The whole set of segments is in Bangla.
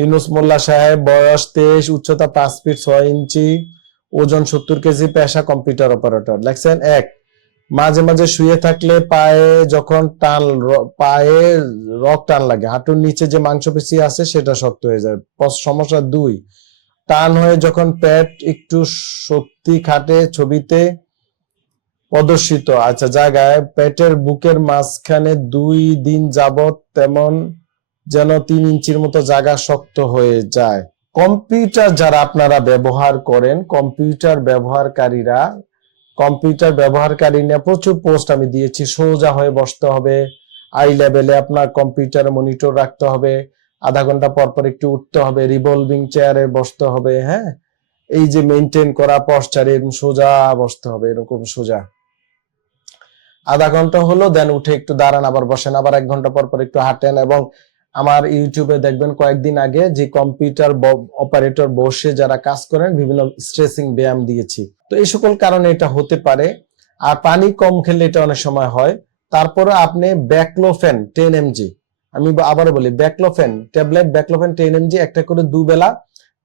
ইউনুস মোল্লা সাহেব, বয়স তেইশ, উচ্চতা পাঁচ ফিট ছয় ইঞ্চি, ওজন সত্তর কেজি, পেশা কম্পিউটার অপারেটর। লেখছেন এক। মাঝে মাঝে শুয়ে থাকলে পায়ে যখন টান পায়ে রক টান লাগে, হাঁটুর নিচে যে মাংসপেশি আছে সেটা শক্ত হয়ে যায়। সমস্যা দুই। টান হয়ে যখন পেট একটু শক্তি খাটে ছবিতে, প্রদর্শিত আচ্ছা জায়গায় পেটের বুকের মাঝখানে দুই দিন যাবত তেমন যেন তিন ইঞ্চির মতো জায়গা শক্ত হয়ে যায়। কম্পিউটার যারা আপনারা ব্যবহার করেন, কম্পিউটার ব্যবহারকারীরা, কম্পিউটার ব্যবহারকারী নিয়ে প্রচুর পোস্ট আমি দিয়েছি। সোজা হয়ে বসতে হবে। আই লেভেলে আপনার কম্পিউটারে মনিটর রাখতে হবে। আধা ঘণ্টা পর পর একটু উঠতে হবে। রিভলভিং চেয়ারে বসতে হবে হ্যাঁ? এই যে মেনটেন করা পশ্চারে সোজা বসতে হবে, এরকম সোজা। আধা ঘণ্টা হলো, দেন উঠে একটু দাঁড়ান, আবার বসেন, আবার এক ঘণ্টা পর পর একটু হাঁটেন এবং আমার ইউটিউবে দেখবেন কয়েকদিন আগে যে কম্পিউটার অপারেটর বসে যারা কাজ করেন, বিভিন্ন স্ট্রেসিং ব্যায়াম দিয়েছি। তো এই সকল কারণে এটা হতে পারে। আর পানি কম খেলে এটা অনেক সময় হয়। তারপরে আপনি ব্যাকলোফেন টেন এমজি, আমি আবারও বলি, baclofen, tablet, baclofen ten MG একটা করে দুবেলা,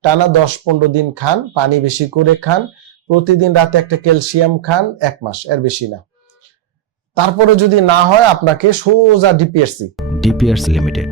টানা দশ পনেরো দিন খান, পানি বেশি করে খান, প্রতিদিন রাতে একটা ক্যালসিয়াম খান, এক মাস, এর বেশি না। তারপরে যদি না হয়, আপনাকে সোজা ডিপিএসসি ডিপিআরস লিমিটেড।